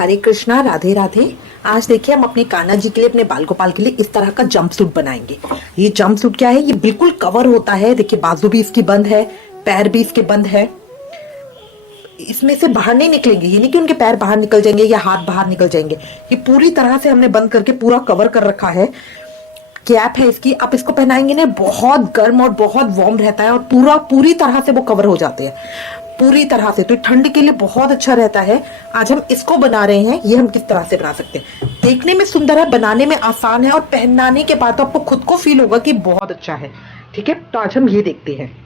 हरे कृष्णा, राधे राधे। आज देखिए हम अपने कान्हा जी के लिए, अपने बाल गोपाल के लिए इस तरह का जंप सूट बनाएंगे। ये जंप सूट क्या है, ये बिल्कुल कवर होता है। देखिए बाजू भी इसकी बंद है, पैर भी इसके बंद है। इसमें से बाहर नहीं निकलेंगे, ये नहीं कि उनके पैर बाहर निकल जाएंगे या हाथ बाहर निकल जाएंगे। ये पूरी तरह से हमने बंद करके पूरा कवर कर रखा है। कैप है इसकी, आप इसको पहनाएंगे ना, बहुत गर्म और बहुत वार्म रहता है और पूरी तरह से वो कवर हो जाते हैं पूरी तरह से। तो ठंड के लिए बहुत अच्छा रहता है। आज हम इसको बना रहे हैं। ये हम किस तरह से बना सकते हैं, देखने में सुंदर है, बनाने में आसान है और पहनाने के बाद तो आपको खुद को फील होगा कि बहुत अच्छा है। ठीक है, तो आज हम ये देखते हैं।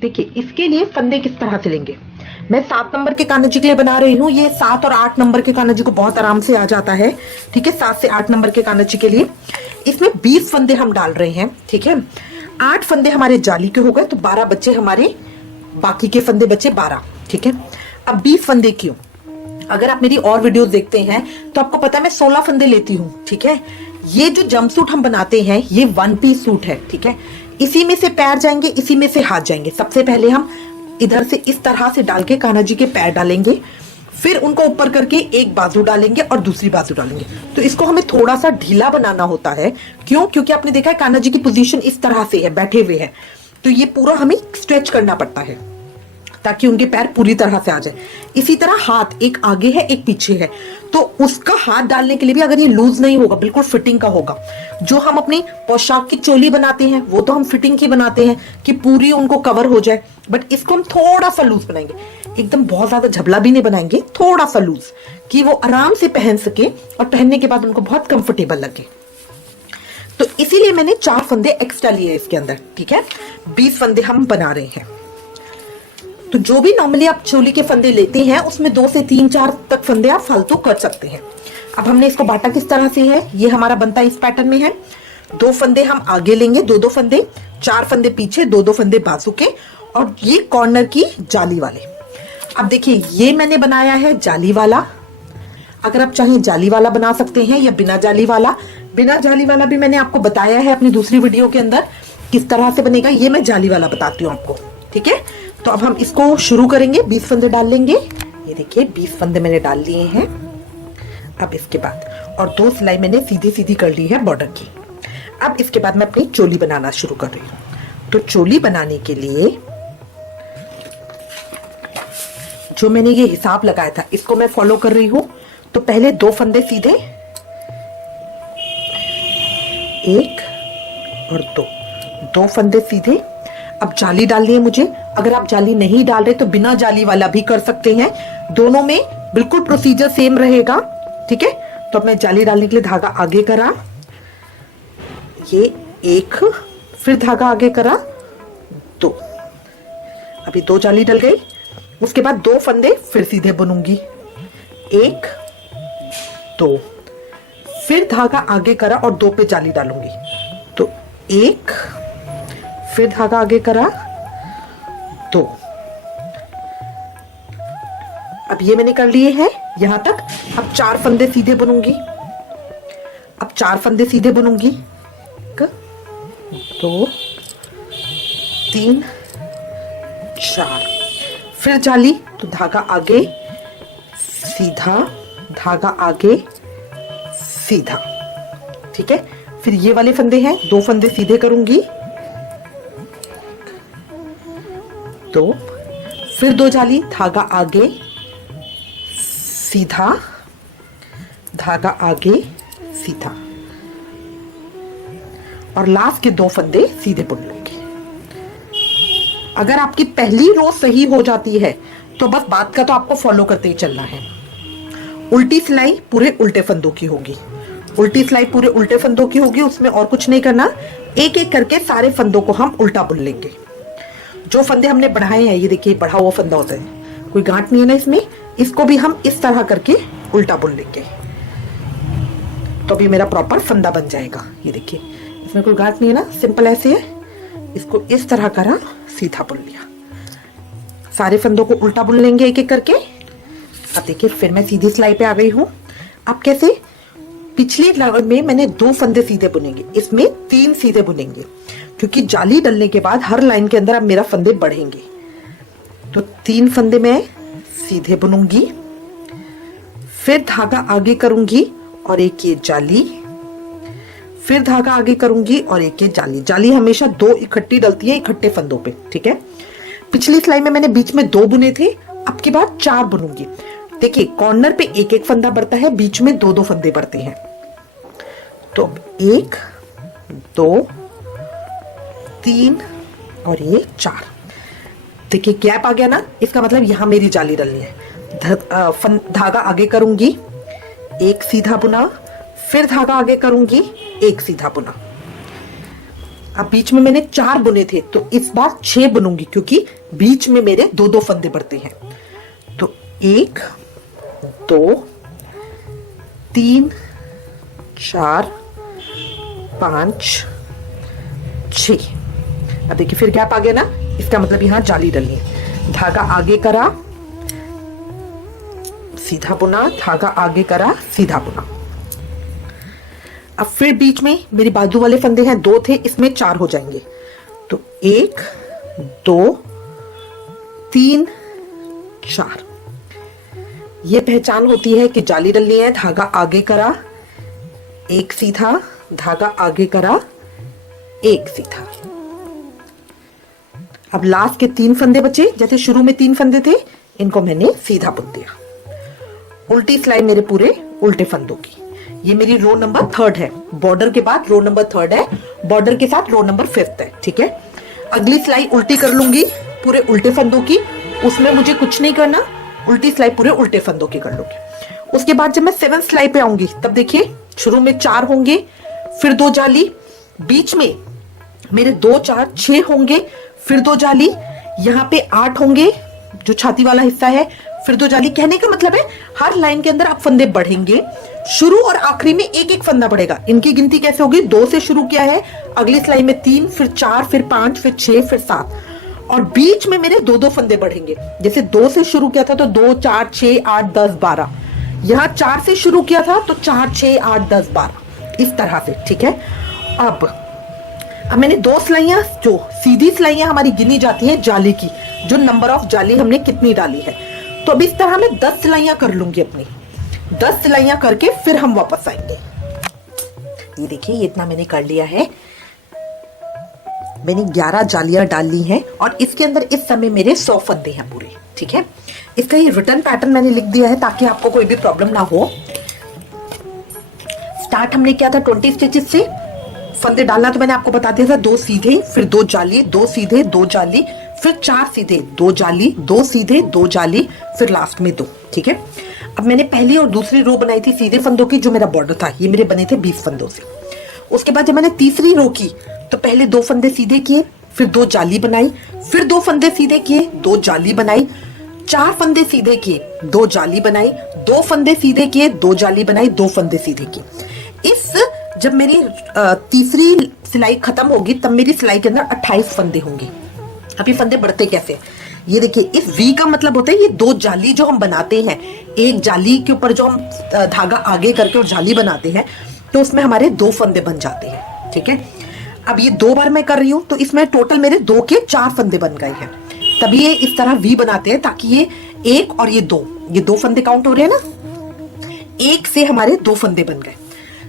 देखिए इसके लिए फंदे किस तरह से लेंगे। मैं 7 नंबर के कान्हा जी के लिए बना रही हूँ। ये 7 और 8 नंबर के कान्हा जी को बहुत आराम से आ जाता है। ठीक है, 7 से 8 नंबर के कान्हा जी के लिए इसमें 20 फंदे हम डाल रहे हैं। ठीक है, 8 फंदे हमारे जाली के हो गए, तो 12 बच्चे हमारे, बाकी के फंदे बचे 12। ठीक है, अब 20 फंदे क्यों, अगर आप मेरी और वीडियोस देखते हैं तो आपको पता है मैं 16 फंदे लेती हूँ। ठीक है, ये जो जंप सूट हम बनाते हैं ये 1 पीस सूट है। ठीक है, इसी में से पैर जाएंगे, इसी में से हाथ जाएंगे। सबसे पहले हम इधर से इस तरह से डाल के कान्हा जी के पैर डालेंगे, फिर उनको ऊपर करके एक बाजू डालेंगे और दूसरी बाजू डालेंगे। तो इसको हमें थोड़ा सा ढीला बनाना होता है। क्यों, क्योंकि आपने देखा है कान्हा जी की पोजीशन इस तरह से है, बैठे हुए हैं, तो ये पूरा हमें स्ट्रेच करना पड़ता है ताकि उनके पैर पूरी तरह से आ जाए। इसी तरह हाथ एक आगे है एक पीछे है, तो उसका हाथ डालने के लिए भी अगर ये लूज नहीं होगा, बिल्कुल फिटिंग का होगा। जो हम अपनी पोशाक की चोली बनाते हैं वो तो हम फिटिंग की बनाते हैं कि पूरी उनको कवर हो जाए, बट इसको हम थोड़ा सा लूज बनाएंगे। एकदम बहुत ज्यादा झबला भी नहीं बनाएंगे, थोड़ा सा लूज, कि वो आराम से पहन सके और पहनने के बाद उनको बहुत कंफर्टेबल लगे। तो इसीलिए मैंने 4 फंदे एक्स्ट्रा लिए इसके अंदर। ठीक है, 20 फंदे हम बना रहे हैं। तो जो भी नॉर्मली आप चोली के फंदे लेते हैं उसमें 2 से 3-4 तक फंदे आप फालतू कर सकते हैं। अब हमने इसको बांटा किस तरह से है, ये हमारा बनता इस पैटर्न में है। 2 फंदे हम आगे लेंगे, 2-2 फंदे, 4 फंदे पीछे, 2-2 फंदे बाजू के, और ये कॉर्नर की जाली वाले। अब देखिए ये मैंने बनाया है जाली वाला। अगर आप चाहें जाली वाला बना सकते हैं या बिना जाली वाला। बिना जाली वाला भी मैंने आपको बताया है अपनी दूसरी वीडियो के अंदर किस तरह से बनेगा। ये मैं जाली वाला बताती हूँ आपको। ठीक है, तो अब हम इसको शुरू करेंगे। 20 फंदे डाल लेंगे। ये देखिए 20 फंदे मैंने डाल लिए हैं। अब इसके बाद और 2 सिलाई मैंने सीधी सीधी कर ली है बॉर्डर की। अब इसके बाद मैं अपनी चोली बनाना शुरू कर रही हूँ। तो चोली बनाने के लिए जो मैंने ये हिसाब लगाया था इसको मैं फॉलो कर रही हूँ। तो पहले 2 फंदे सीधे, 1 और 2 फंदे सीधे। अब जाली डालनी है मुझे। अगर आप जाली नहीं डाल रहे तो बिना जाली वाला भी कर सकते हैं, दोनों में बिल्कुल प्रोसीजर सेम रहेगा। ठीक है, तो अब मैं जाली डालने के लिए धागा आगे करा, ये 1, फिर धागा आगे करा 2। अभी 2 जाली डल गई। उसके बाद 2 फंदे फिर सीधे बुनूंगी, 1 2, फिर धागा आगे करा और 2 पे जाली डालूंगी। तो 1, फिर धागा आगे करा 2। अब ये मैंने कर लिए हैं यहां तक। अब 4 फंदे सीधे बुनूंगी। अब 4 फंदे सीधे बुनूंगी, 1 2 3 4, फिर जाली तो धागा आगे सीधा, धागा आगे सीधा, ठीक है। फिर ये वाले फंदे हैं, 2 फंदे सीधे करूंगी, 2, फिर 2 जाली, धागा आगे सीधा, धागा आगे सीधा, और लास्ट के 2 फंदे सीधे बुन लूंगी। अगर आपकी पहली रो सही हो जाती है तो बस बात का तो आपको फॉलो करते ही चलना है। उल्टी सिलाई पूरे उल्टे फंदों की होगी, उल्टी सिलाई पूरे उल्टे फंदों की होगी, उसमें और कुछ नहीं करना। एक एक करके सारे फंदों को हम उल्टा बुन लेंगे। जो फंदे हमने बढ़ाए हैं, ये देखिए बढ़ा हुआ फंदा होता है, कोई गांठ नहीं है ना इसमें, इसको भी हम इस तरह करके उल्टा बुन लेंगे, तो अभी मेरा प्रॉपर फंदा बन जाएगा। ये देखिए इसमें कोई गांठ नहीं है ना, सिंपल ऐसे है, इसको इस तरह करा, सीधा बुन लिया। सारे फंदों को उल्टा बुन लेंगे एक एक करके। अब देखिए फिर मैं सीधी सिलाई पे आ गई हूं। अब कैसे, पिछली लाइन में मैंने 2 फंदे सीधे बुनेंगे, इसमें 3 सीधे बुनेंगे, क्योंकि जाली डलने के बाद हर लाइन के अंदर अब मेरा फंदे बढ़ेंगे। तो 3 फंदे मैं सीधे बुनूंगी, फिर धागा आगे करूंगी और एक ये जाली, फिर धागा आगे करूंगी और एक ये जाली। जाली हमेशा 2 इकट्ठी डलती है इकट्ठे फंदों पे, ठीक है। पिछली सिलाई में मैंने बीच में 2 बुने थे, अब की बार 4 बुनूंगी। देखिए कॉर्नर पे एक एक फंदा बढ़ता है, बीच में 2 फंदे बढ़ते हैं। तो 1 2 3 और ये 4। देखिए गैप आ गया ना, इसका मतलब यहां मेरी जाली डलनी है। धागा आगे करूंगी, एक सीधा बुना, फिर धागा आगे करूंगी, एक सीधा बुना। अब बीच में मैंने 4 बुने थे, तो इस बार 6 बुनूंगी, क्योंकि बीच में मेरे 2 फंदे बढ़ते हैं। तो 1 2 3 4 5 6। अब देखिए फिर गैप आ गया ना, इसका मतलब यहां जाली डलनी है। धागा आगे करा, सीधा बुना, धागा आगे करा, सीधा बुना। अब फिर बीच में मेरी बाजू वाले फंदे हैं, 2 थे, इसमें 4 हो जाएंगे। तो 1 2 3 4। ये पहचान होती है कि जाली डलनी है। धागा आगे करा, एक सीधा, धागा आगे करा, एक सीधा। अब लास्ट के 3 फंदे बचे, जैसे शुरू में 3 फंदे थे, इनको मैंने सीधा बुन दिया। उल्टी सिलाई मेरे पूरे उल्टे फंदों की। ये मेरी रो नंबर 3 है, बॉर्डर के बाद रो नंबर 3 है, बॉर्डर के साथ रो नंबर 5 है, ठीक है। अगली सिलाई उल्टी कर लूंगी पूरे उल्टे फंदों की, उसमें मुझे कुछ नहीं करना, उल्टी सिलाई पूरे उल्टे फंदों की कर लूंगी। उसके बाद जब मैं 7th सिलाई पे आऊंगी, तब देखिए शुरू में 4 होंगे, फिर 2 जाली, बीच में मेरे 2 4 6 होंगे, फिर 2 जाली, यहाँ पे 8 होंगे जो छाती वाला हिस्सा है, फिर 2 जाली। कहने का मतलब है हर लाइन के अंदर आप फंदे बढ़ेंगे, शुरू और आखिरी में एक एक फंदा बढ़ेगा। इनकी गिनती कैसे होगी, 2 से शुरू किया है, अगली सिलाई में 3, फिर 4, फिर 5, फिर 6, फिर 7, और बीच में मेरे 2 फंदे बढ़ेंगे। जैसे 2 से शुरू किया था तो 2 4 6 8 10 12, यहाँ 4 से शुरू किया था तो 4 6 8 10 12, इस तरह से, ठीक है। अब मैंने 2 सिलाइयां, जो सीधी सिलाइयां हमारी गिनी जाती है जाली की, जो नंबर ऑफ जाली हमने कितनी डाली है। तो अब इस तरह मैं 10 सिलाइयां कर लूंगी अपनी, 10 सिलाइयां करके फिर हम वापस आएंगे। ये देखिए ये इतना मैंने कर लिया है, मैंने 11 जालियां डाल ली हैं, और इसके अंदर इस समय मेरे 100 फंदे हैं पूरे, ठीक है। इसका ये रिटर्न पैटर्न मैंने लिख दिया है ताकि आपको कोई भी प्रॉब्लम ना हो। स्टार्ट हमने किया था 20 स्टिचेस से। फंदे डालना तो मैंने आपको बता दिया था, 2 सीधे, फिर 2 जाली, 2 सीधे, 2 जाली, फिर 4 सीधे, 2 जाली, 2 सीधे, 2 जाली, फिर लास्ट में 2, ठीक है। अब मैंने पहली और दूसरी रो बनाई थी सीधे फंदों की, जो मेरा बॉर्डर था, ये मेरे बने थे 20 फंदों से। उसके बाद जब मैंने तीसरी रो की तो पहले 2 फंदे सीधे किए, फिर 2 जाली बनाई, फिर 2 फंदे सीधे किए, 2 जाली बनाई, 4 फंदे सीधे किए, 2 जाली बनाई, 2 फंदे सीधे किए, 2 जाली बनाई, 2 फंदे सीधे किए। इस जब मेरी तीसरी सिलाई खत्म होगी तब मेरी सिलाई के अंदर 28 फंदे होंगे। अभी फंदे बढ़ते कैसे, ये देखिए, इस वी का मतलब होता है ये 2 जाली जो हम बनाते हैं, एक जाली के ऊपर जो हम धागा आगे करके और जाली बनाते हैं, तो उसमें हमारे 2 फंदे बन जाते हैं, ठीक है। अब ये 2 बार मैं कर रही हूं तो इसमें टोटल मेरे 2 के 4 फंदे बन गए हैं। तभी ये इस तरह वी बनाते हैं ताकि ये 1 और ये 2 फंदे काउंट हो रहे हैं ना। 1 से हमारे 2 फंदे बन गए।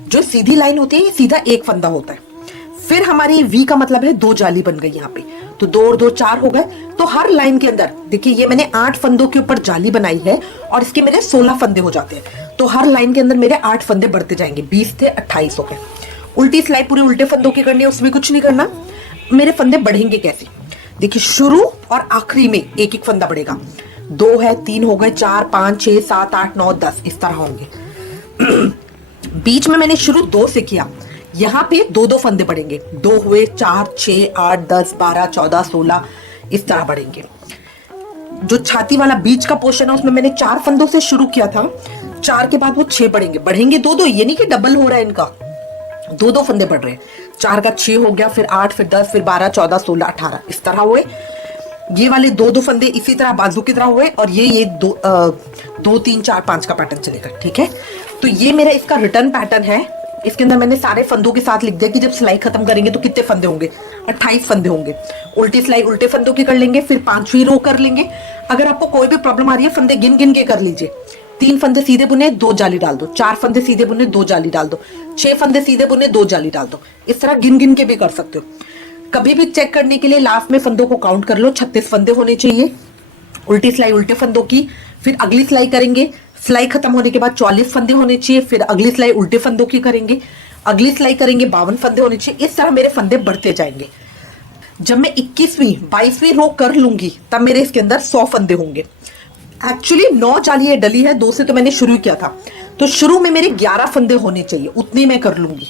जो सीधी लाइन होती है ये सीधा 1 फंदा होता है। फिर हमारी वी का मतलब है 2 जाली बन गई यहाँ पे, तो 2 और 2 4 हो गए। तो हर लाइन के अंदर देखिए ये मैंने 8 फंदों के ऊपर जाली बनाई है और इसके मेरे 16 फंदे हो जाते हैं। तो हर लाइन के अंदर मेरे 8 फंदे बढ़ते जाएंगे, 20 थे 28 हो गए। उल्टी सिलाई पूरे उल्टे फंदों की करनी है, उसमें कुछ नहीं करना। मेरे फंदे बढ़ेंगे कैसे, देखिए शुरू और आखिरी में एक एक फंदा बढ़ेगा। 2 है, 3 हो गए, 4 5 6 7 8 9 10 इस तरह होंगे। बीच में मैंने शुरू 2 से किया, यहाँ पे 2 फंदे बढ़ेंगे। 2 हुए, 4 6 8 10 12 14 16 इस तरह बढ़ेंगे। जो छाती वाला बीच का पोर्शन है उसमें मैंने 4 फंदों से शुरू किया था, 4 के बाद वो 6 बढ़ेंगे 2 ये नहीं कि डबल हो रहा है इनका, 2 फंदे बढ़ रहे हैं। 4 का 6 हो गया, फिर 8 फिर 10 फिर 12 14 16 18 इस तरह हुए। ये वाले 2 फंदे इसी तरह बाजू की तरह हुए और ये 2 3 4 5 का पैटर्न चलेगा। ठीक है, तो ये मेरा इसका रिटर्न पैटर्न है। इसके अंदर मैंने सारे फंदों के साथ लिख दिया कि जब सिलाई खत्म करेंगे तो कितने फंदे होंगे, 28 फंदे होंगे। उल्टी सिलाई उल्टे फंदों की कर लेंगे, फिर 5वीं रो कर लेंगे। अगर आपको कोई भी प्रॉब्लम आ रही है फंदे गिन गिन के कर लीजिए। 3 फंदे सीधे बुने 2 जाली डाल दो, 4 फंदे सीधे बुने 2 जाली डाल दो, 6 फंदे सीधे बुने 2 जाली डाल दो। इस तरह गिन गिन के भी कर सकते हो। कभी भी चेक करने के लिए लास्ट में फंदों को काउंट कर लो, 36 फंदे होने चाहिए। उल्टी सिलाई उल्टे फंदों की, फिर अगली सिलाई करेंगे, सिलाई खत्म होने के बाद 44 फंदे होने चाहिए। फिर अगली सिलाई उल्टे फंदों की करेंगे, अगली सिलाई करेंगे, 52 फंदे होने चाहिए। इस तरह मेरे फंदे बढ़ते जाएंगे। जब मैं 21वीं 22वीं रो कर लूंगी तब मेरे इसके अंदर 100 फंदे होंगे। एक्चुअली 9 जाली डली है, 2 से तो मैंने शुरू किया था, तो शुरू में मेरे 11 फंदे होने चाहिए, उतनी मैं कर लूंगी।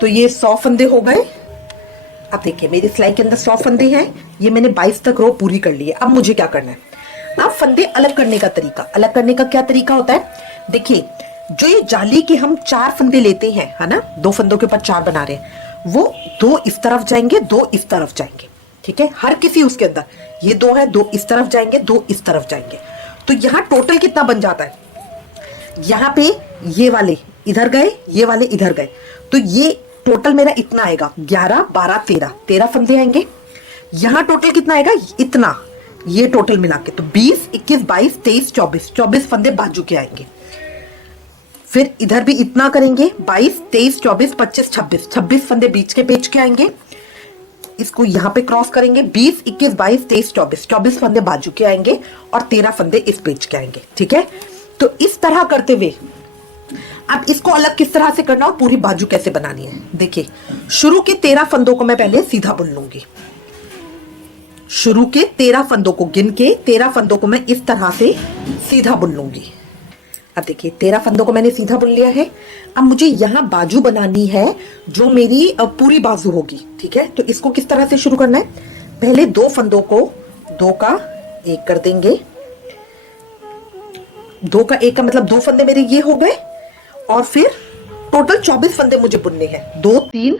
तो ये 100 फंदे हो गए। अब देखिए मेरी सिलाई के अंदर 100 फंदे हैं, ये मैंने 22 तक रो पूरी कर ली है। अब मुझे क्या करना है, अब फंदे अलग करने का तरीका। अलग करने का क्या तरीका होता है, देखिए जो ये जाली के हम 4 फंदे लेते हैं, है ना, 2 फंदों के ऊपर 4 बना रहे हैं, वो 2 इस तरफ जाएंगे, 2 इस तरफ जाएंगे। ठीक है, हर किसी उसके अंदर ये 2 है, 2 इस तरफ जाएंगे, 2 इस तरफ जाएंगे। तो यहाँ टोटल कितना बन जाता है, यहाँ पे ये वाले इधर गए, ये वाले इधर गए, तो ये टोटल मेरा इतना आएगा, 11 12 13 फंदे आएंगे। यहाँ टोटल कितना आएगा, इतना, ये टोटल मिला के तो 20 21 22 23 24 फंदे बाजू के आएंगे। फिर इधर भी इतना करेंगे, 22 23 24 25 26 फंदे बीच के पेज के आएंगे। इसको यहाँ पे क्रॉस करेंगे, 20 21 22 23 24 फंदे बाजू के आएंगे और 13 फंदे इस पेज के आएंगे। ठीक है, तो इस तरह करते हुए अब इसको अलग किस तरह से करना और पूरी बाजू कैसे बनानी है, देखिए शुरू के 13 फंदों को मैं पहले सीधा बुन लूंगी। शुरू के 13 फंदों को गिन के 13 फंदों को मैं इस तरह से सीधा बुन लूंगी। अब देखिए 13 फंदों को मैंने सीधा बुन लिया है। अब मुझे यहाँ बाजू बनानी है जो मेरी पूरी बाजू होगी। ठीक है, तो इसको किस तरह से शुरू करना है, पहले 2 फंदों को 2 का 1 कर देंगे। 2 का 1 का मतलब 2 फंदे मेरे ये हो गए और फिर टोटल 24 फंदे मुझे बुनने हैं। 2 3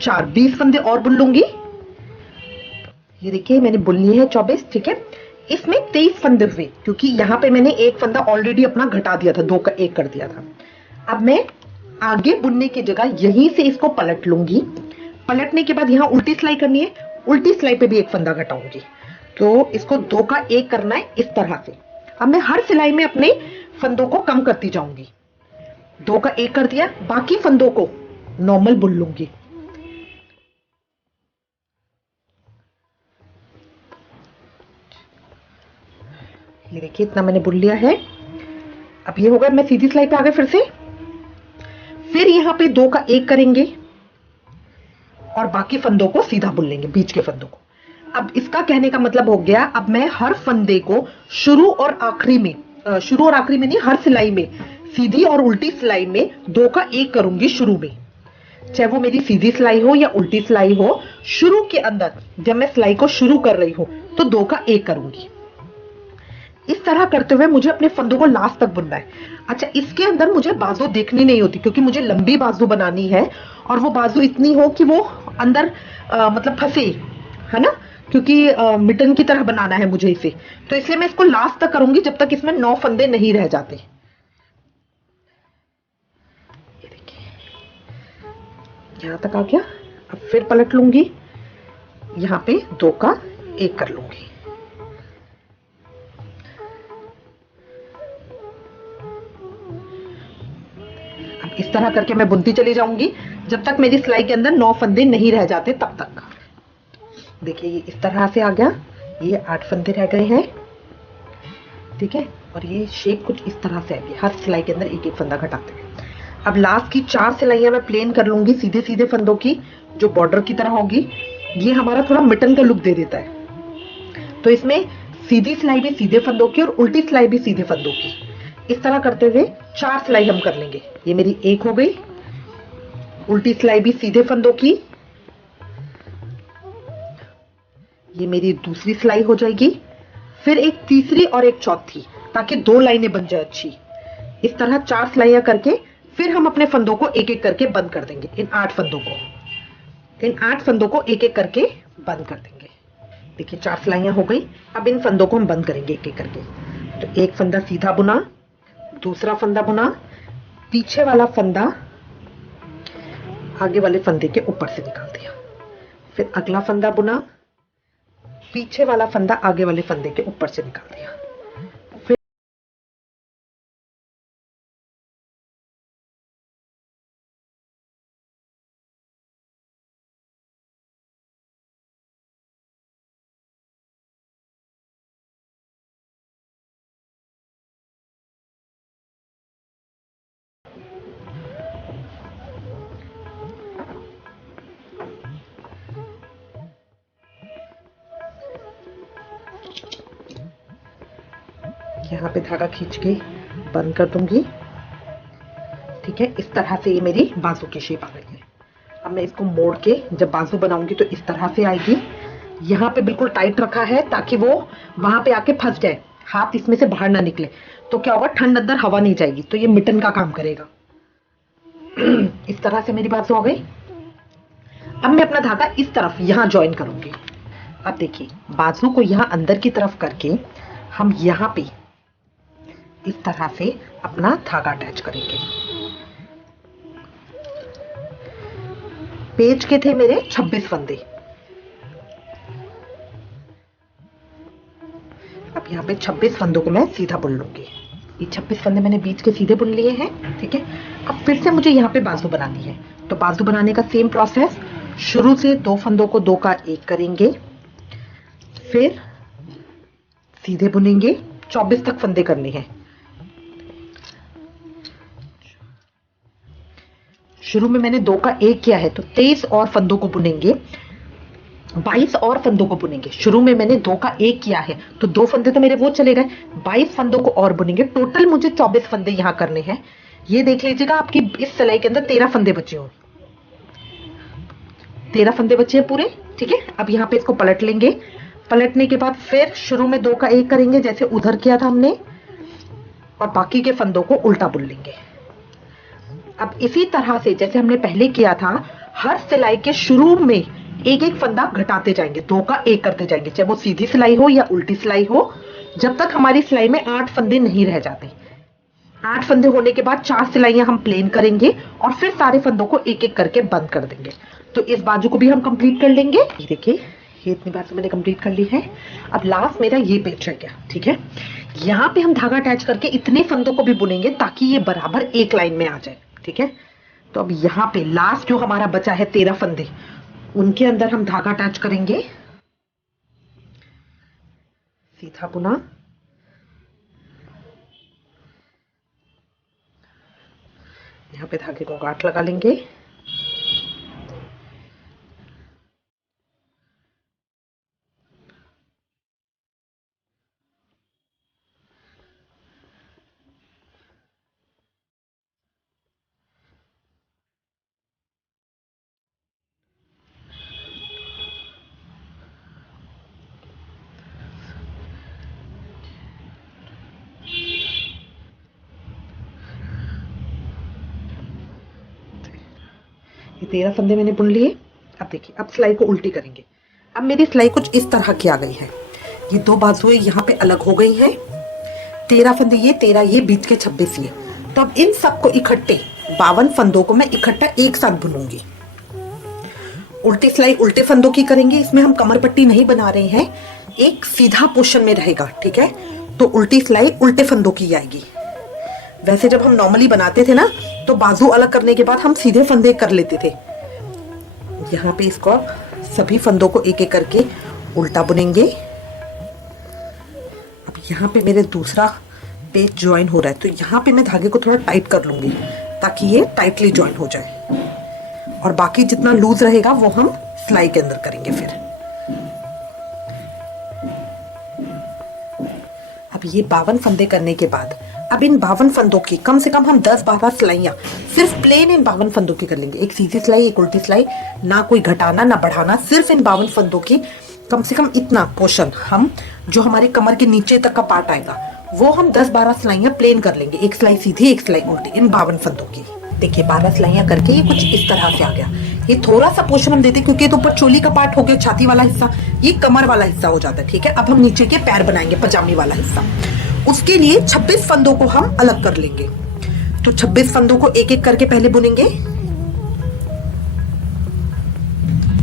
4 20 फंदे और बुन लूंगी। ये देखिए मैंने बुन लिए हैं 24। ठीक है, इसमें 23 फंदे हुए क्योंकि यहाँ पे मैंने 1 फंदा ऑलरेडी अपना घटा दिया था, 2 का 1 कर दिया था। अब मैं आगे बुनने की जगह यहीं से इसको पलट लूंगी। पलटने के बाद यहाँ उल्टी सिलाई करनी है, उल्टी सिलाई पे भी 1 फंदा घटाऊंगी, तो इसको 2 का 1 करना है इस तरह से। अब मैं हर सिलाई में अपने फंदों को कम करती जाऊंगी। 2 का 1 कर दिया, बाकी फंदों को नॉर्मल बुन लूंगी। ये देखिए इतना मैंने बुन लिया है। अब ये होगा, मैं सीधी सिलाई पे आ गए फिर से। फिर यहाँ पे 2 का 1 करेंगे और बाकी फंदों को सीधा बुन लेंगे, बीच के फंदों को। अब इसका कहने का मतलब हो गया, अब मैं हर फंदे को शुरू और आखिरी में नहीं, हर सिलाई में, सीधी और उल्टी सिलाई में 2 का 1 करूंगी शुरू में, चाहे वो मेरी सीधी सिलाई हो या उल्टी सिलाई हो। शुरू के अंदर जब मैं सिलाई को शुरू कर रही हूं तो 2 का 1 करूंगी। इस तरह करते हुए मुझे अपने फंदों को लास्ट तक बुनना है। अच्छा, इसके अंदर मुझे बाजू देखनी नहीं होती क्योंकि मुझे लंबी बाजू बनानी है और वो बाजू इतनी हो कि वो अंदर मतलब फंसे, है ना, क्योंकि मिटन की तरह बनाना है मुझे इसे, तो इसलिए मैं इसको लास्ट तक करूंगी जब तक इसमें 9 फंदे नहीं रह जाते। ये देखिए यहां तक आ गया। अब फिर पलट लूंगी, यहाँ पे 2 का 1 कर लूंगी। अब इस तरह करके मैं बुनती चली जाऊंगी जब तक मेरी सिलाई के अंदर 9 फंदे नहीं रह जाते तब तक। देखिए ये इस तरह से आ गया, ये 8 फंदे रह गए हैं, ठीक है। और ये शेप कुछ इस तरह से आएगी, हर सिलाई के अंदर एक एक फंदा घटाते हुए। अब लास्ट की 4 सिलाइयां मैं प्लेन कर लूंगी सीधे सीधे फंदों की, जो बॉर्डर की तरह होगी। ये हमारा थोड़ा मिटन का लुक दे देता है, तो इसमें सीधी सिलाई भी सीधे फंदों की और उल्टी सिलाई भी सीधे फंदों की, इस तरह करते हुए 4 सिलाई हम कर लेंगे। ये मेरी 1 हो गई, उल्टी सिलाई भी सीधे फंदों की, ये मेरी दूसरी सिलाई हो जाएगी, फिर एक तीसरी और एक चौथी, ताकि 2 लाइनें बन जाए अच्छी। इस तरह 4 सिलाइयां करके फिर हम अपने फंदों को एक एक करके बंद कर देंगे। इन 8 फंदों को एक एक करके बंद कर देंगे। देखिए 4 सिलाइयां हो गई। अब इन फंदों को हम बंद करेंगे एक एक करके। तो एक फंदा सीधा बुना, दूसरा फंदा बुना, पीछे वाला फंदा आगे वाले फंदे के ऊपर से निकाल दिया, फिर अगला फंदा बुना, पीछे वाला फंदा आगे वाले फंदे के ऊपर से निकाल दिया। यहाँ पे धागा खींच के बंद कर दूंगी, ठीक है। इस तरह से ये मेरी बाजू की शेप आ गई है। अब मैं इसको मोड़ के जब बाजू बनाऊंगी तो इस तरह से आएगी। यहाँ पे बिल्कुल टाइट रखा है ताकि वो वहां पे आके फंस जाए, हाथ इसमें से बाहर ना निकले। तो क्या होगा, ठंड अंदर हवा नहीं जाएगी, तो ये मिटन का काम करेगा। इस तरह से मेरी बाजू हो गई। अब मैं अपना धागा इस तरफ यहाँ ज्वाइन करूंगी। अब देखिए बाजू को यहाँ अंदर की तरफ करके हम यहाँ पे इस तरह से अपना धागा अटैच करेंगे। पेज के थे मेरे 26 फंदे। अब यहाँ पे 26 फंदों को मैं सीधा बुन लूंगी। ये 26 फंदे मैंने बीच के सीधे बुन लिए हैं, ठीक है। अब फिर से मुझे यहाँ पे बाजू बनानी है, तो बाजू बनाने का सेम प्रोसेस, शुरू से 2 फंदों को 2 का 1 करेंगे, फिर सीधे बुनेंगे। 24 तक फंदे करने हैं। शुरू में मैंने 2 का 1 किया है, तो 23 और फंदों को बुनेंगे, 22 और फंदों को बुनेंगे। शुरू में मैंने 2 का 1 किया है, तो 2 फंदे तो मेरे वो चले गए, 22 फंदों को और बुनेंगे। टोटल मुझे 24 फंदे यहां करने हैं। ये देख लीजिएगा आपकी इस सिलाई के अंदर 13 फंदे बचे हो, 13 फंदे बचे हैं पूरे, ठीक है। अब यहाँ पे इसको पलट लेंगे। पलटने के बाद फिर शुरू में 2 का 1 करेंगे जैसे उधर किया था हमने, और बाकी के फंदों को उल्टा बुन लेंगे। अब इसी तरह से जैसे हमने पहले किया था, हर सिलाई के शुरू में एक एक फंदा घटाते जाएंगे, 2 का 1 करते जाएंगे, चाहे वो सीधी सिलाई हो या उल्टी सिलाई हो, जब तक हमारी सिलाई में 8 फंदे नहीं रह जाते। 8 फंदे होने के बाद 4 सिलाइयां हम प्लेन करेंगे और फिर सारे फंदों को एक एक करके बंद कर देंगे। तो इस बाजू को भी हम कंप्लीट कर लेंगे। ये देखिए ये इतनी बाजू मैंने कंप्लीट कर ली है। अब लास्ट मेरा ये पेज रह गया, ठीक है। यहाँ पे हम धागा अटैच करके इतने फंदों को भी बुनेंगे ताकि ये बराबर एक लाइन में आ जाए, ठीक है। तो अब यहाँ पे लास्ट जो हमारा बचा है 13 फंदे, उनके अंदर हम धागा अटैच करेंगे। सीधा बुना, यहाँ पे धागे को गांठ लगा लेंगे। ये 13 फंदे मैंने बुन लिए। अब देखिए अब सिलाई को उल्टी करेंगे। अब मेरी सिलाई कुछ इस तरह की आ गई है। ये 2 बाजुएं यहाँ पे अलग हो गई हैं। 13 फंदे ये, 13 ये, बीच के 26 ये। तो अब इन सबको इकट्ठे 52 फंदों को मैं इकट्ठा एक साथ बुनूंगी। उल्टी सिलाई उल्टे फंदों की करेंगे। इसमें हम कमर पट्टी नहीं बना रहे हैं, एक सीधा पोर्शन में रहेगा, ठीक है। तो उल्टी सिलाई उल्टे फंदों की आएगी। वैसे जब हम नॉर्मली बनाते थे ना, तो बाजू अलग करने के बाद हम सीधे फंदे कर लेते थे। यहाँ पे इसको सभी फंदों को एक एक करके उल्टा बुनेंगे। अब यहाँ पे मेरे दूसरा पेज ज्वाइन हो रहा है, तो यहाँ पे मैं धागे को थोड़ा टाइट कर लूंगी ताकि ये टाइटली ज्वाइन हो जाए, और बाकी जितना लूज रहेगा वो हम सिलाई के अंदर करेंगे फिर। अब ये 52 फंदे करने के बाद अब इन 52 फंदों की कम से कम हम 10-12 सिलाइयां सिर्फ प्लेन इन 52 फंदों की कर लेंगे। एक सीधी सिलाई, एक उल्टी सिलाई, ना कोई घटाना ना बढ़ाना, सिर्फ इन 52 फंदों की कम से कम इतना पोर्शन हम, जो हमारे कमर के नीचे तक का पार्ट आएगा, वो हम 10-12 सिलाइयां प्लेन कर लेंगे। एक सिलाई सीधी, एक सिलाई उल्टी, इन 52 फंदों की। देखिए 12 सिलाइयां करके ये कुछ इस तरह से आ गया। ये थोड़ा सा पोर्शन हम देते क्योंकि तो ऊपर चोली का पार्ट हो गया, छाती वाला हिस्सा, ये कमर वाला हिस्सा हो जाता है, ठीक है। अब हम नीचे के पैर बनाएंगे, पजामी वाला हिस्सा। उसके लिए 26 फंदों को हम अलग कर लेंगे। तो 26 फंदों को एक एक करके पहले बुनेंगे।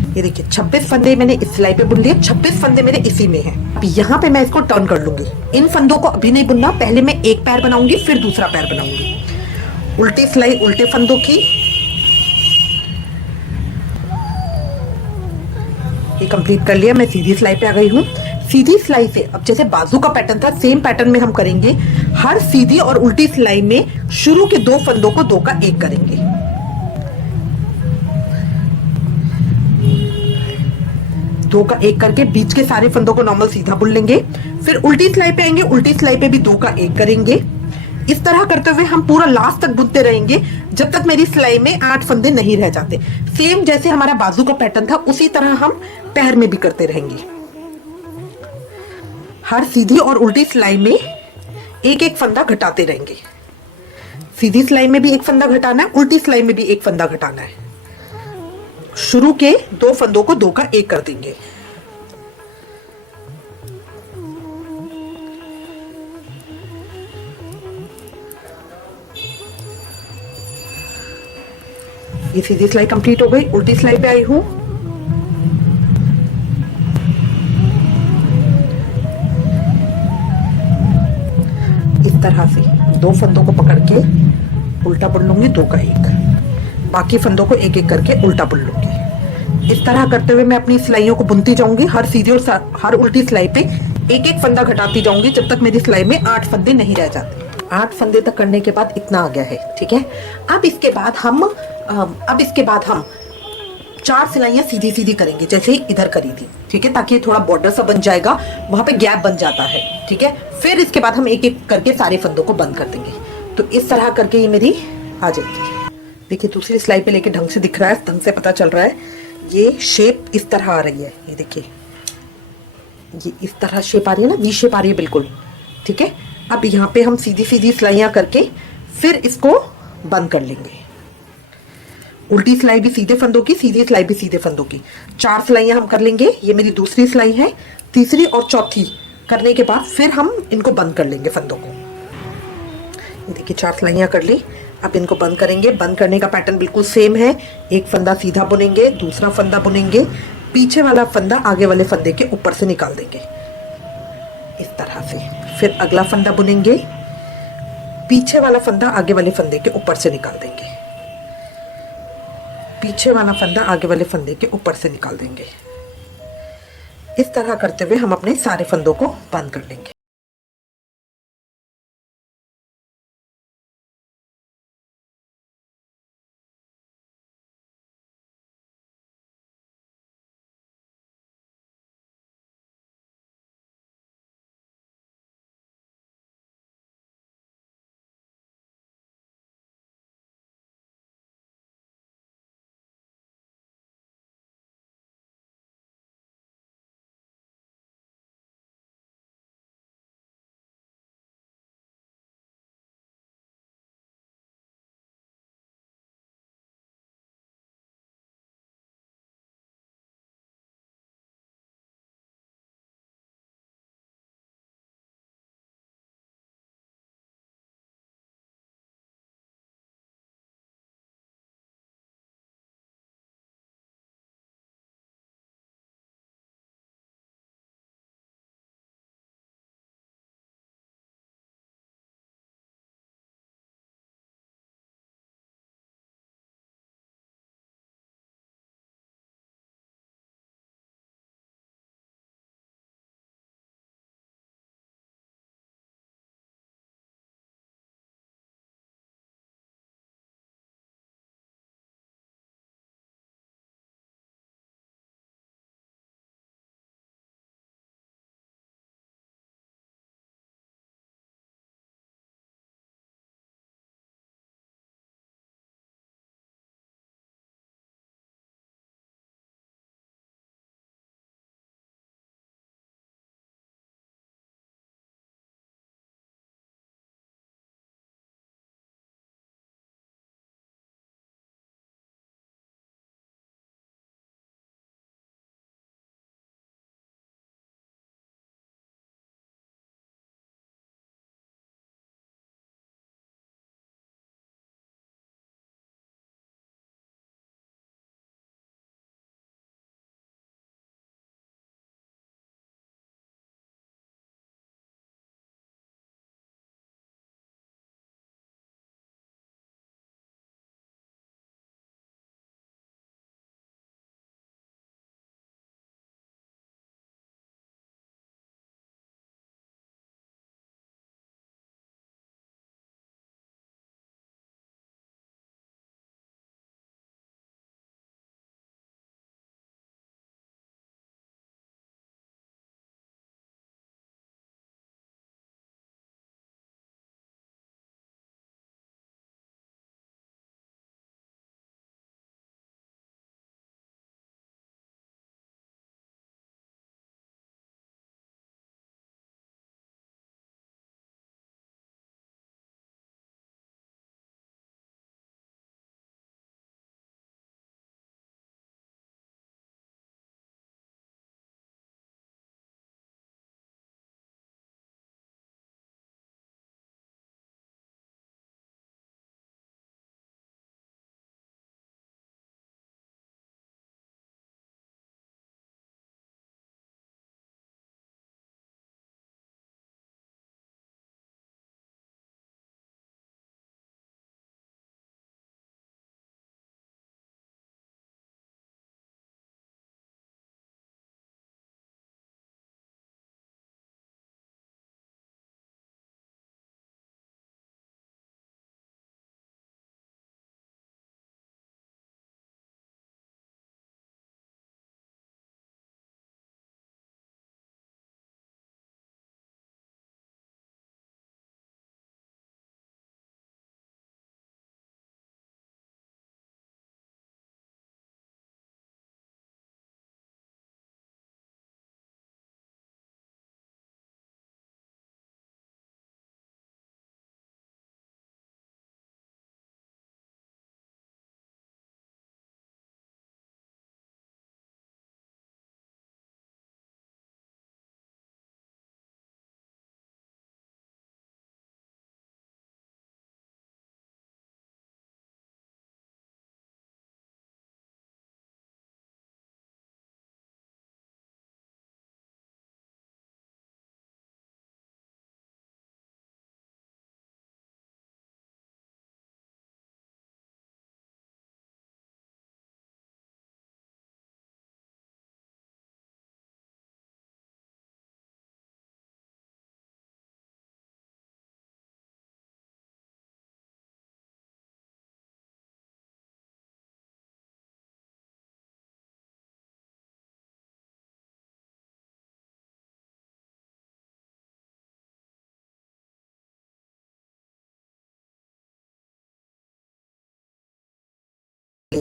ये देखिए 26 फंदे मैंने इस सिलाई पे बुन लिए, 26 फंदे मेरे इसी में हैं। अब यहाँ पे मैं इसको टर्न कर लूंगी। इन फंदों को अभी नहीं बुनना, पहले मैं एक पैर बनाऊंगी फिर दूसरा पैर बनाऊंगी। उल्टी सिलाई उल्टे फंदों की, ये कंप्लीट कर लिया। मैं सीधी सिलाई पे आ गई हूँ। सीधी सिलाई से अब जैसे बाजू का पैटर्न था, सेम पैटर्न में हम करेंगे। हर सीधी और उल्टी सिलाई में शुरू के 2 फंदों को 2 का 1 करेंगे। दो का 1 करके बीच के सारे फंदों को नॉर्मल सीधा बुन लेंगे। फिर उल्टी सिलाई पे आएंगे, उल्टी सिलाई पे भी 2 का 1 करेंगे। इस तरह करते हुए हम पूरा लास्ट तक बुनते रहेंगे जब तक मेरी सिलाई में 8 फंदे नहीं रह जाते। सेम जैसे हमारा बाजू का पैटर्न था उसी तरह हम पैर में भी करते रहेंगे। हर सीधी और उल्टी सिलाई में एक एक फंदा घटाते रहेंगे। सीधी सिलाई में भी एक फंदा घटाना है, उल्टी सिलाई में भी एक फंदा घटाना है। शुरू के 2 फंदों को 2 का 1 कर देंगे। ये सीधी सिलाई कंप्लीट हो गई। उल्टी सिलाई पे आई हूं। इस तरह से 2 फंदों को पकड़ के उल्टा बुन लूंगी, 2 का 1। बाकी फंदों को एक एक करके उल्टा बुन लूंगी। इस तरह करते हुए मैं अपनी सिलाइयों को बुनती जाऊंगी। हर सीधी और हर उल्टी सिलाई पे एक एक फंदा घटाती जाऊंगी जब तक मेरी सिलाई में 8 फंदे नहीं रह जाते। 8 फंदे तक करने के बाद इतना आ गया है, ठीक है। अब इसके बाद हम 4 सिलाइयां सीधी सीधी करेंगे जैसे ही इधर करी थी, ठीक है, ताकि थोड़ा बॉर्डर सा बन जाएगा, वहां पे गैप बन जाता है, ठीक है। फिर इसके बाद हम एक एक करके सारे फंदों को बंद कर देंगे। तो इस तरह करके ये मेरी आ जाएगी। देखिए दूसरी सिलाई पे लेके ढंग से दिख रहा है, ढंग से पता चल रहा है। ये शेप इस तरह आ रही है, ये देखिए, ये इस तरह शेप आ रही है ना, वी शेप आ रही है बिल्कुल, ठीक है। अब यहाँ पे हम सीधी सीधी सिलाइयां करके फिर इसको बंद कर लेंगे। उल्टी सिलाई भी सीधे फंदों की, सीधी सिलाई भी सीधे फंदों की। 4 सिलाइयां हम कर लेंगे। ये मेरी दूसरी सिलाई है। तीसरी और चौथी करने के बाद फिर हम इनको बंद कर लेंगे फंदों को। ये देखिए 4 सिलाइयां कर ली। अब इनको बंद करेंगे। बंद करने का पैटर्न बिल्कुल सेम है। एक फंदा सीधा बुनेंगे, दूसरा फंदा बुनेंगे, पीछे वाला फंदा आगे वाले फंदे के ऊपर से निकाल देंगे इस तरह से। फिर अगला फंदा बुनेंगे, पीछे वाला फंदा आगे वाले फंदे के ऊपर से निकाल देंगे, पीछे वाला फंदा आगे वाले फंदे के ऊपर से निकाल देंगे। इस तरह करते हुए हम अपने सारे फंदों को बंद कर लेंगे।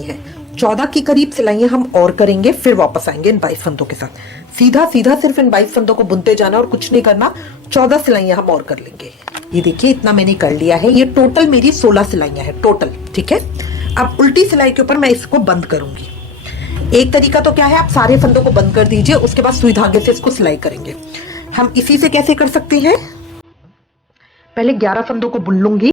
है। 14 के करीब सिलाइयां हम और करेंगे, फिर वापस आएंगे इन 22 फंदों के साथ। सीधा सीधा सिर्फ इन 22 फंदों को बुनते जाना और कुछ नहीं करना। 14 सिलाइयां हम और कर लेंगे। ये देखिए इतना मैंने कर लिया है। ये टोटल मेरी 16 सिलाइयां हैं टोटल, ठीक है। अब उल्टी सिलाई के ऊपर मैं इसको बंद करूंगी। एक तरीका तो क्या है, आप सारे फंदों को बंद कर दीजिए, उसके बाद सुई धागे से इसको सिलाई करेंगे। हम इसी से कैसे कर सकते हैं, पहले 11 फंदों को बुन लूंगी।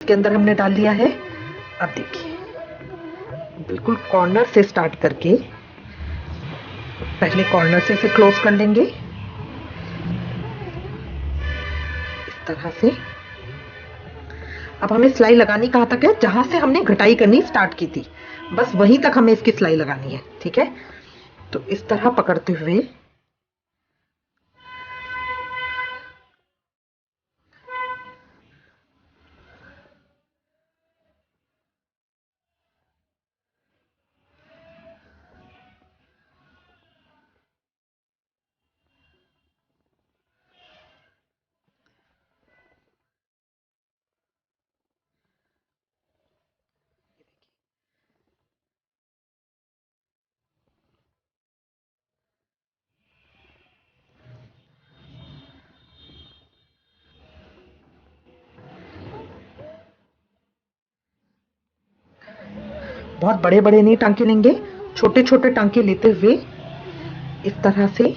इसके अंदर हमने डाल दिया है। अब देखिए बिल्कुल कॉर्नर से स्टार्ट करके पहले कॉर्नर से इसे क्लोज कर लेंगे इस तरह से। अब हमें सिलाई लगानी कहाँ तक है, जहां से हमने घटाई करनी स्टार्ट की थी, बस वहीं तक हमें इसकी सिलाई लगानी है, ठीक है। तो इस तरह पकड़ते हुए बहुत बड़े बड़े नहीं टांके लेंगे, छोटे छोटे टांके लेते हुए इस तरह से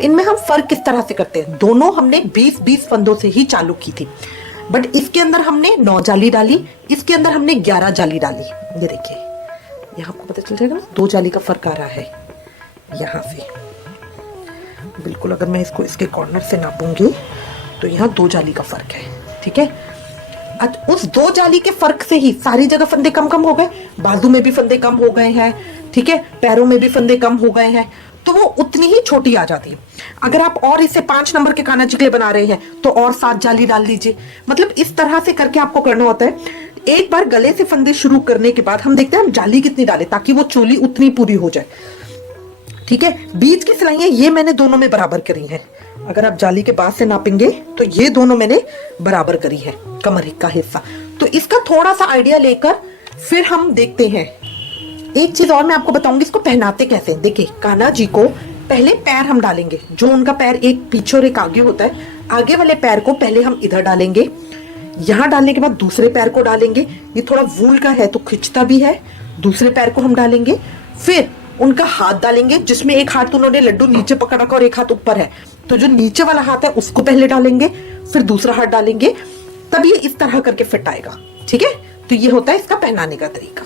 इनमें हम फर्क किस तरह से करते हैं, दोनों हमने 20-20 फंदों से ही चालू की थी, बट इसके अंदर हमने 9 जाली डाली, इसके अंदर हमने 11 जाली डाली। ये देखिए, यहाँ आपको पता चल जाएगा ना, 2 जाली का फर्क आ रहा है यहाँ से बिल्कुल। अगर मैं इसको इसके कॉर्नर से नापूंगी तो यहाँ 2 जाली का फर्क है, ठीक है। उस 2 जाली के फर्क से ही सारी जगह फंदे कम कम हो गए, बाजू में भी फंदे कम हो गए हैं, ठीक है, पैरों में भी फंदे कम हो गए हैं, तो वो उतनी ही छोटी आ जाती है। अगर आप और इसे 5 नंबर के काना चिकले बना रहे हैं तो और 7 जाली डाल दीजिए। मतलब इस तरह से करके आपको करना होता है। एक बार गले से फंदे शुरू करने के बाद हम देखते हैं हम जाली कितनी डालें ताकि वो चोली उतनी पूरी हो जाए, ठीक है। बीच की सिलाइयां ये मैंने दोनों में बराबर करी है। अगर आप जाली के बाद से नापेंगे तो ये दोनों मैंने बराबर करी है, कमर का हिस्सा। तो इसका थोड़ा सा आइडिया लेकर फिर हम देखते हैं। एक चीज और मैं आपको बताऊंगी, इसको पहनाते कैसे। देखिए, कान्हा जी को पहले पैर हम डालेंगे, जो उनका पैर एक पीछे और एक आगे होता है, आगे वाले पैर को पहले हम इधर डालेंगे, यहाँ डालने के बाद दूसरे पैर को डालेंगे। ये थोड़ा वूल का है तो खिंचता भी है। दूसरे पैर को हम डालेंगे, फिर उनका हाथ डालेंगे, जिसमें एक हाथ उन्होंने लड्डू नीचे पकड़ रखा और एक हाथ ऊपर है, तो जो नीचे वाला हाथ है उसको पहले डालेंगे, फिर दूसरा हाथ डालेंगे, तब ये इस तरह करके फिट आएगा, ठीक है। तो ये होता है इसका पहनाने का तरीका।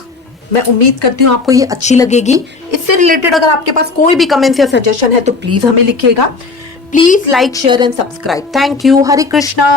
मैं उम्मीद करती हूँ आपको ये अच्छी लगेगी। इससे रिलेटेड अगर आपके पास कोई भी कमेंट्स या सजेशन है तो प्लीज हमें लिखिएगा। Please like, share and subscribe. Thank you. Hare Krishna.